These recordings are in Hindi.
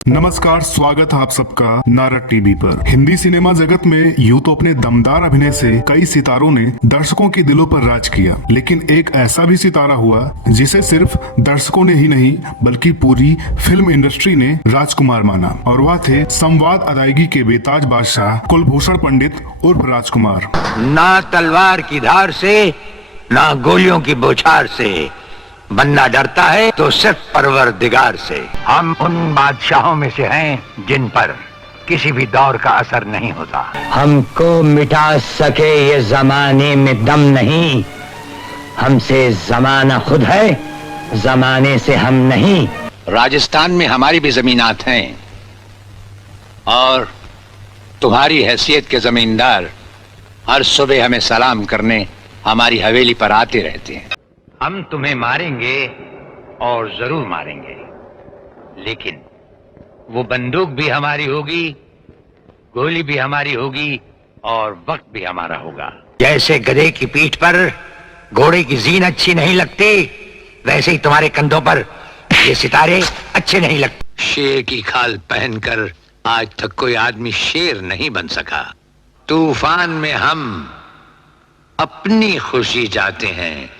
नमस्कार, स्वागत है आप सबका नारद टीवी पर। हिंदी सिनेमा जगत में यूं तो अपने दमदार अभिनय से कई सितारों ने दर्शकों के दिलों पर राज किया, लेकिन एक ऐसा भी सितारा हुआ जिसे सिर्फ दर्शकों ने ही नहीं बल्कि पूरी फिल्म इंडस्ट्री ने राजकुमार माना, और वह थे संवाद अदायगी के बेताज बादशाह कुलभूषण पंडित उर्फ राजकुमार। ना तलवार की धार से ना गोलियों की बौछार से बनना डरता है तो सिर्फ परवरदिगार से। हम उन बादशाहों में से हैं जिन पर किसी भी दौर का असर नहीं होता। हमको मिटा सके ये जमाने में दम नहीं, हमसे जमाना खुद है, जमाने से हम नहीं। राजस्थान में हमारी भी जमीनात हैं और तुम्हारी हैसियत के जमींदार हर सुबह हमें सलाम करने हमारी हवेली पर आते रहते हैं। हम तुम्हें मारेंगे और जरूर मारेंगे, लेकिन वो बंदूक भी हमारी होगी, गोली भी हमारी होगी और वक्त भी हमारा होगा। जैसे गधे की पीठ पर घोड़े की जीन अच्छी नहीं लगती, वैसे ही तुम्हारे कंधों पर ये सितारे अच्छे नहीं लगते। शेर की खाल पहनकर आज तक कोई आदमी शेर नहीं बन सका। तूफान में हम अपनी खुशी चाहते हैं,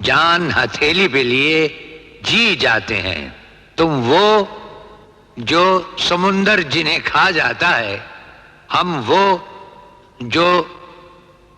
जान हथेली पे लिए जी जाते हैं। तुम वो जो समुंदर जिन्हें खा जाता है, हम वो जो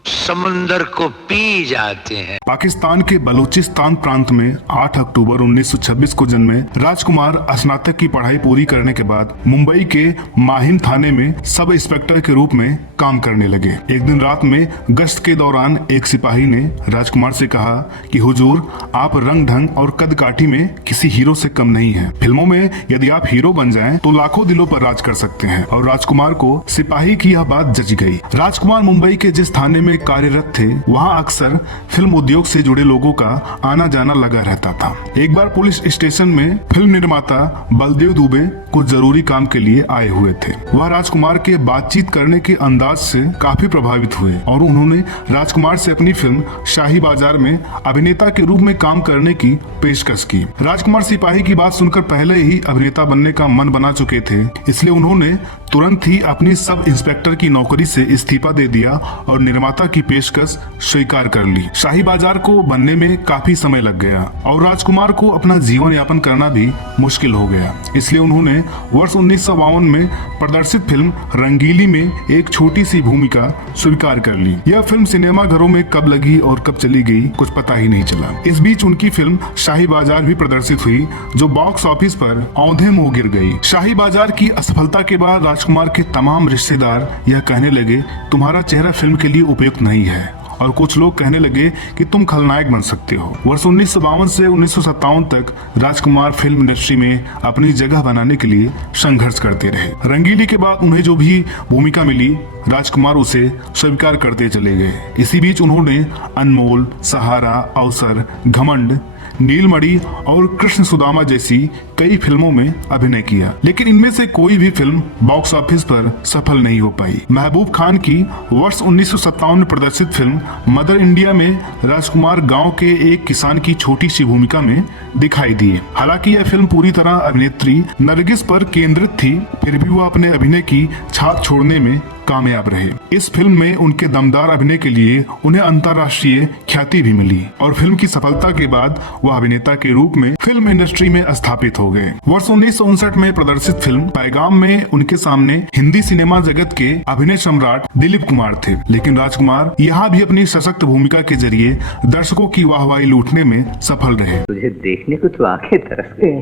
समुंदर को पी जाते हैं। पाकिस्तान के बलूचिस्तान प्रांत में 8 अक्टूबर 1926 को जन्मे राजकुमार स्नातक की पढ़ाई पूरी करने के बाद मुंबई के माहिम थाने में सब इंस्पेक्टर के रूप में काम करने लगे। एक दिन रात में गश्त के दौरान एक सिपाही ने राजकुमार से कहा कि हुजूर, आप रंग ढंग और कद काठी में किसी हीरो से कम नहीं है। फिल्मों में यदि आप हीरो बन जाएं तो लाखों दिलों पर राज कर सकते हैं। और राजकुमार को सिपाही की यह बात जच गई। राजकुमार मुंबई के जिस थाने में कार्यरत थे, वहाँ अक्सर फिल्म उद्योग से जुड़े लोगों का आना जाना लगा रहता था। एक बार पुलिस स्टेशन में फिल्म निर्माता बलदेव दुबे कुछ जरूरी काम के लिए आए हुए थे। वह राजकुमार के बातचीत करने के अंदाज से काफी प्रभावित हुए और उन्होंने राजकुमार से अपनी फिल्म शाही बाजार में अभिनेता के रूप में काम करने की पेशकश की। राजकुमार सिपाही की बात सुनकर पहले ही अभिनेता बनने का मन बना चुके थे, इसलिए उन्होंने तुरंत ही अपनी सब इंस्पेक्टर की नौकरी से इस्तीफा दे दिया और निर्माता की पेशकश स्वीकार कर ली। शाही बाजार को बनने में काफी समय लग गया और राजकुमार को अपना जीवन यापन करना भी मुश्किल हो गया, इसलिए उन्होंने वर्ष 1952 में प्रदर्शित फिल्म रंगीली में एक छोटी सी भूमिका स्वीकार कर ली। यह फिल्म सिनेमा घरों में कब लगी और कब चली गई कुछ पता ही नहीं चला। इस बीच उनकी फिल्म शाही बाजार भी प्रदर्शित हुई, जो बॉक्स ऑफिस पर औंधे मुंह गिर गई। शाही बाजार की असफलता के बाद राजकुमार के तमाम रिश्तेदार यह कहने लगे, तुम्हारा चेहरा फिल्म के लिए उपयुक्त नहीं है, और कुछ लोग कहने लगे कि तुम खलनायक बन सकते हो। वर्ष 1952 से 1957 तक राजकुमार फिल्म इंडस्ट्री में अपनी जगह बनाने के लिए संघर्ष करते रहे। रंगीली के बाद उन्हें जो भी भूमिका मिली, राजकुमार उसे स्वीकार करते चले गए। इसी बीच उन्होंने अनमोल, सहारा, अवसर, घमंड, नीलमणि और कृष्ण सुदामा जैसी कई फिल्मों में अभिनय किया, लेकिन इनमें से कोई भी फिल्म बॉक्स ऑफिस पर सफल नहीं हो पाई। महबूब खान की वर्ष 1957 में प्रदर्शित फिल्म मदर इंडिया में राजकुमार गांव के एक किसान की छोटी सी भूमिका में दिखाई दिए। हालांकि यह फिल्म पूरी तरह अभिनेत्री नरगिस पर केंद्रित थी, फिर भी वह अपने अभिनय की छाप छोड़ने में कामयाब रहे। इस फिल्म में उनके दमदार अभिनय के लिए उन्हें अंतर्राष्ट्रीय ख्याति भी मिली और फिल्म की सफलता के बाद वह अभिनेता के रूप में फिल्म इंडस्ट्री में स्थापित हो गए। वर्ष 1959 में प्रदर्शित फिल्म पैगाम में उनके सामने हिंदी सिनेमा जगत के अभिनय सम्राट दिलीप कुमार थे, लेकिन राजकुमार यहाँ भी अपनी सशक्त भूमिका के जरिए दर्शकों की वाहवाही लूटने में सफल रहे। तुझे देखने को तो आंखें तरस गई।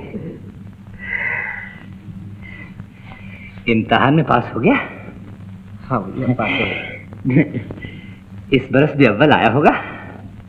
इम्तिहान में पास हो गया? हाँ भैया, पास हो गया। इस बरस भी अव्वल आया होगा।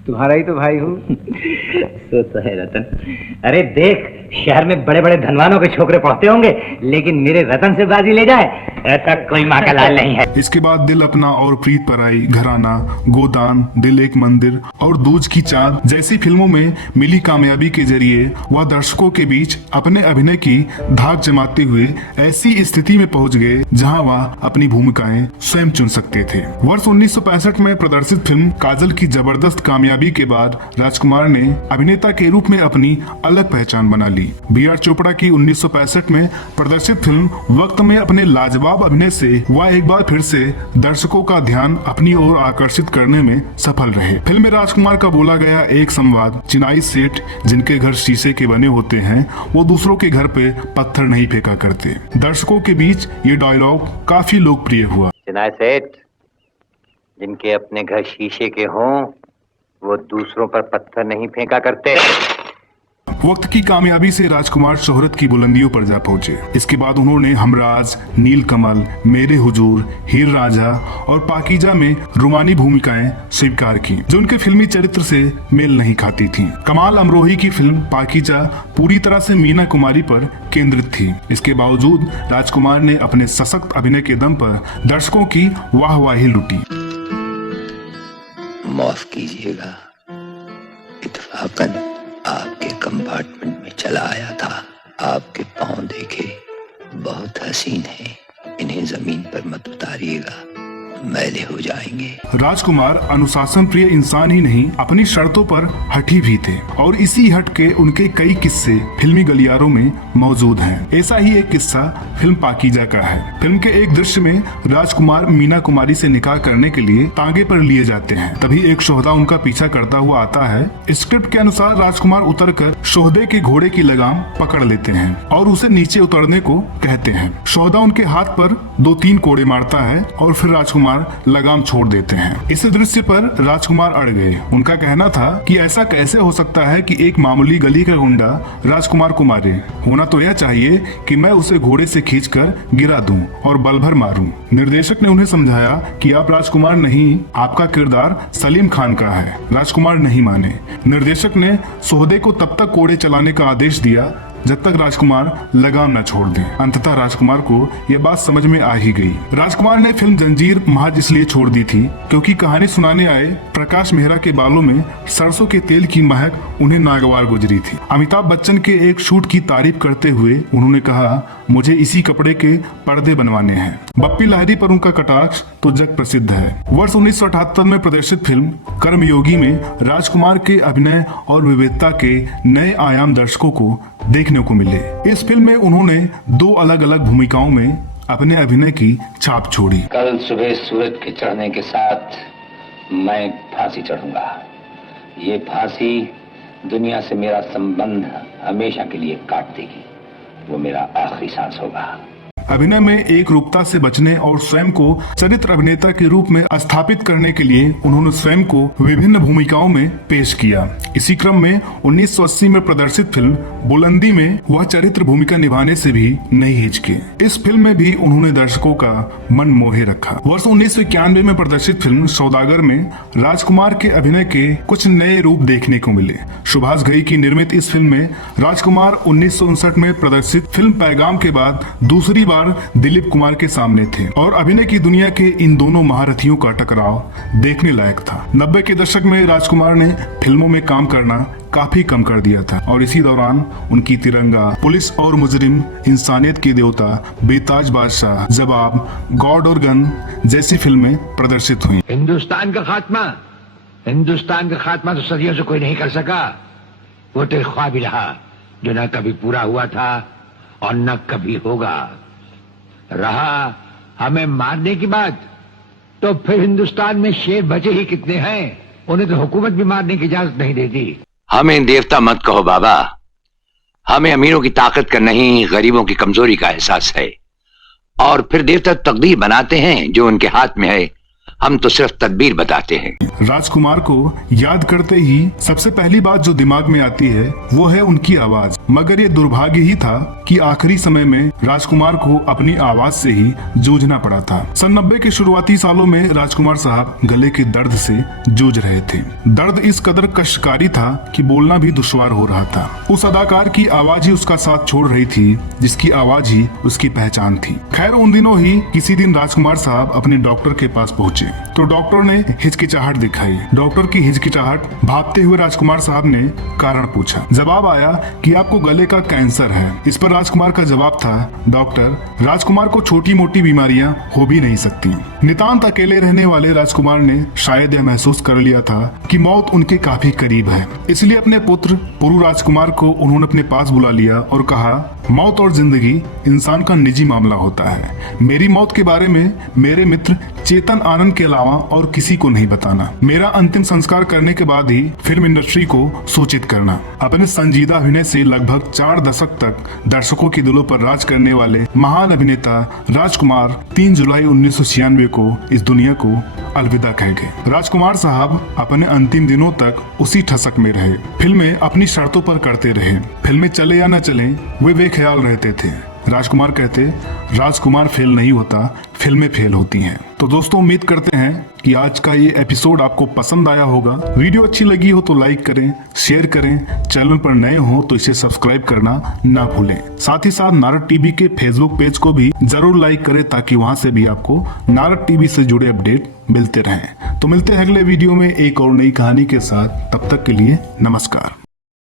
तुम्हारा ही तो भाई हूँ। सो तो है रतन। अरे देख, शहर में बड़े बड़े धनवानों के छोकरे पढ़ते होंगे, लेकिन मेरे रतन से बाजी ले जाए ऐसा कोई माँ का लाल नहीं है। इसके बाद दिल अपना और प्रीत पराई, घराना, गोदान, दिल एक मंदिर और दूज की चांद जैसी फिल्मों में मिली कामयाबी के जरिए वह दर्शकों के बीच अपने अभिनय की धाक जमाते हुए ऐसी स्थिति में पहुंच गए जहां वह अपनी भूमिकाएं स्वयं चुन सकते थे। वर्ष 1965 में प्रदर्शित फिल्म काजल की जबरदस्त कामयाबी के बाद राजकुमार ने अभिनेता के रूप में अपनी अलग पहचान बना ली। बी.आर. चोपड़ा की 1965 में प्रदर्शित फिल्म वक्त में अपने लाजवाब अभिनय से वह एक बार फिर से दर्शकों का ध्यान अपनी ओर आकर्षित करने में सफल रहे। फिल्म में राजकुमार का बोला गया एक संवाद, चिनाई सेठ जिनके घर शीशे के बने होते हैं वो दूसरों के घर पे पत्थर नहीं फेंका करते, दर्शकों के बीच ये डायलॉग काफी लोकप्रिय हुआ। चिनाई सेठ जिनके अपने घर शीशे के हों वो दूसरों पर पत्थर नहीं फेंका करते। वक्त की कामयाबी से राजकुमार शोहरत की बुलंदियों पर जा पहुंचे। इसके बाद उन्होंने हमराज, नीलकमल, मेरे हुजूर, हीर रांझा और पाकीजा में रोमानी भूमिकाएं स्वीकार की जो उनके फिल्मी चरित्र से मेल नहीं खाती थीं। कमाल अमरोही की फिल्म पाकीजा पूरी तरह से मीना कुमारी पर केंद्रित थी। इसके बावजूद राजकुमार ने अपने सशक्त अभिनय के दम पर दर्शकों की वाहवाही लूटी। माफ कीजिएगा, इत्तफाकन आपके कंपार्टमेंट में चला आया था। आपके पाँव देखे बहुत हसीन हैं, इन्हें जमीन पर मत उतारिएगा, मैले हो जाएंगे। राजकुमार अनुशासन प्रिय इंसान ही नहीं अपनी शर्तों पर हठी भी थे और इसी हट के उनके कई किस्से फिल्मी गलियारों में मौजूद हैं। ऐसा ही एक किस्सा फिल्म पाकीजा का है। फिल्म के एक दृश्य में राजकुमार मीना कुमारी से निकाह करने के लिए तांगे पर लिए जाते हैं। तभी एक शोहदा उनका पीछा करता हुआ आता है। स्क्रिप्ट के अनुसार राजकुमार उतरकर शोहदे के घोड़े की लगाम पकड़ लेते हैं और उसे नीचे उतरने को कहते हैं। शोहदा उनके हाथ पर 2-3 कोड़े मारता है और फिर राजकुमार लगाम छोड़ देते हैं। इस दृश्य पर राजकुमार अड़ गए। उनका कहना था कि ऐसा कैसे हो सकता है कि एक मामूली गली का गुंडा राजकुमार को मारे। होना तो यह चाहिए कि मैं उसे घोड़े से खींचकर गिरा दूं और बल भर मारूं। निर्देशक ने उन्हें समझाया कि आप राजकुमार नहीं, आपका किरदार सलीम खान का है। राजकुमार नहीं माने। निर्देशक ने सोहदे को तब तक कोड़े चलाने का आदेश दिया जब तक राजकुमार लगाम न छोड़ दें। अंततः राजकुमार को यह बात समझ में आ ही गई। राजकुमार ने फिल्म जंजीर महज इसलिए छोड़ दी थी क्योंकि कहानी सुनाने आए प्रकाश मेहरा के बालों में सरसों के तेल की महक उन्हें नागवार गुजरी थी। अमिताभ बच्चन के एक शूट की तारीफ करते हुए उन्होंने कहा, मुझे इसी कपड़े के पर्दे बनवाने हैं। बप्पी लाहिरी पर उनका कटाक्ष तो जग प्रसिद्ध है। वर्ष 1978 में प्रदर्शित फिल्म कर्मयोगी में राजकुमार के अभिनय और विविधता के नए आयाम दर्शकों को देखने को मिले। इस फिल्म में उन्होंने 2 अलग अलग भूमिकाओं में अपने अभिनय की छाप छोड़ी। कल सुबह सूरज के चढ़ने के साथ मैं फांसी चढ़ूंगा। ये फांसी दुनिया से मेरा संबंध हमेशा के लिए काट देगी। वो मेरा आखिरी सांस होगा। अभिनय में एक रूपता से बचने और स्वयं को चरित्र अभिनेता के रूप में स्थापित करने के लिए उन्होंने स्वयं को विभिन्न भूमिकाओं में पेश किया। इसी क्रम में 1980 में प्रदर्शित फिल्म बुलंदी में वह चरित्र भूमिका निभाने से भी नहीं हिचके। इस फिल्म में भी उन्होंने दर्शकों का मन मोहे रखा। वर्ष 1991 में प्रदर्शित फिल्म सौदागर में राजकुमार के अभिनय के कुछ नए रूप देखने को मिले। सुभाष घई की निर्मित इस फिल्म में राजकुमार 1959 में प्रदर्शित फिल्म पैगाम के बाद दूसरी बार दिलीप कुमार के सामने थे और अभिनय की दुनिया के इन दोनों महारथियों का टकराव देखने लायक था। 90 के दशक में राजकुमार ने फिल्मों में काम करना काफी कम कर दिया था और इसी दौरान उनकी तिरंगा, पुलिस और मुजरिम, इंसानियत के देवता, बेताज बादशाह, जवाब, गॉड और गन जैसी फिल्में प्रदर्शित हुई। हिंदुस्तान का खात्मा तो सदियों से कोई नहीं कर सका। वो तो एक ख्वाब ही रहा जो न कभी पूरा हुआ था और न कभी होगा। रहा हमें मारने की बात, तो फिर हिंदुस्तान में शेर बचे ही कितने हैं। उन्हें तो हुकूमत भी मारने की इजाजत नहीं देती। हमें देवता मत कहो बाबा, हमें अमीरों की ताकत का नहीं, गरीबों की कमजोरी का एहसास है। और फिर देवता तकदीर बनाते हैं जो उनके हाथ में है, हम तो सिर्फ तदबीर बताते हैं। राजकुमार को याद करते ही सबसे पहली बात जो दिमाग में आती है वो है उनकी आवाज। मगर ये दुर्भाग्य ही था कि आखिरी समय में राजकुमार को अपनी आवाज से ही जूझना पड़ा था। सन 90 के शुरुआती सालों में राजकुमार साहब गले के दर्द से जूझ रहे थे। दर्द इस कदर कष्टकारी था कि बोलना भी दुश्वार हो रहा था। उस अदाकार की आवाज ही उसका साथ छोड़ रही थी, जिसकी आवाज ही उसकी पहचान थी। खैर, उन दिनों ही किसी दिन राजकुमार साहब अपने डॉक्टर के पास पहुंचे तो डॉक्टर ने हिचकिचाहट दिखाई। डॉक्टर की हिचकिचाहट भापते हुए राजकुमार साहब ने कारण पूछा। जवाब आया कि आपको गले का कैंसर है। इस पर राजकुमार का जवाब था, डॉक्टर, राजकुमार को छोटी मोटी बीमारियां हो भी नहीं सकती। नितांत अकेले रहने वाले राजकुमार ने शायद यह महसूस कर लिया था कि मौत उनके काफी करीब है। इसलिए अपने पुत्र पुरु राजकुमार को उन्होंने अपने पास बुला लिया और कहा, मौत और जिंदगी इंसान का निजी मामला होता है। मेरी मौत के बारे में मेरे मित्र चेतन आनंद के अलावा और किसी को नहीं बताना। मेरा अंतिम संस्कार करने के बाद ही फिल्म इंडस्ट्री को सूचित करना। अपने संजीदा अभिनय से लगभग 4 दशक तक दर्शकों के दिलों पर राज करने वाले महान अभिनेता राजकुमार 3 जुलाई 1996 को इस दुनिया को अलविदा कह गए। राजकुमार साहब अपने अंतिम दिनों तक उसी ठसक में रहे। फिल्में अपनी शर्तों पर करते रहे। फिल्में चले या न चले वे बेख्याल रहते थे। राजकुमार कहते, राजकुमार फेल नहीं होता, फिल्में फेल होती हैं। तो दोस्तों, उम्मीद करते हैं कि आज का ये एपिसोड आपको पसंद आया होगा। वीडियो अच्छी लगी हो तो लाइक करें, शेयर करें। चैनल पर नए हो तो इसे सब्सक्राइब करना ना भूलें। साथ ही साथ नारद टीवी के फेसबुक पेज को भी जरूर लाइक करें ताकि वहां से भी आपको नारद टीवी से जुड़े अपडेट मिलते रहें। तो मिलते हैं अगले वीडियो में एक और नई कहानी के साथ। तब तक के लिए नमस्कार।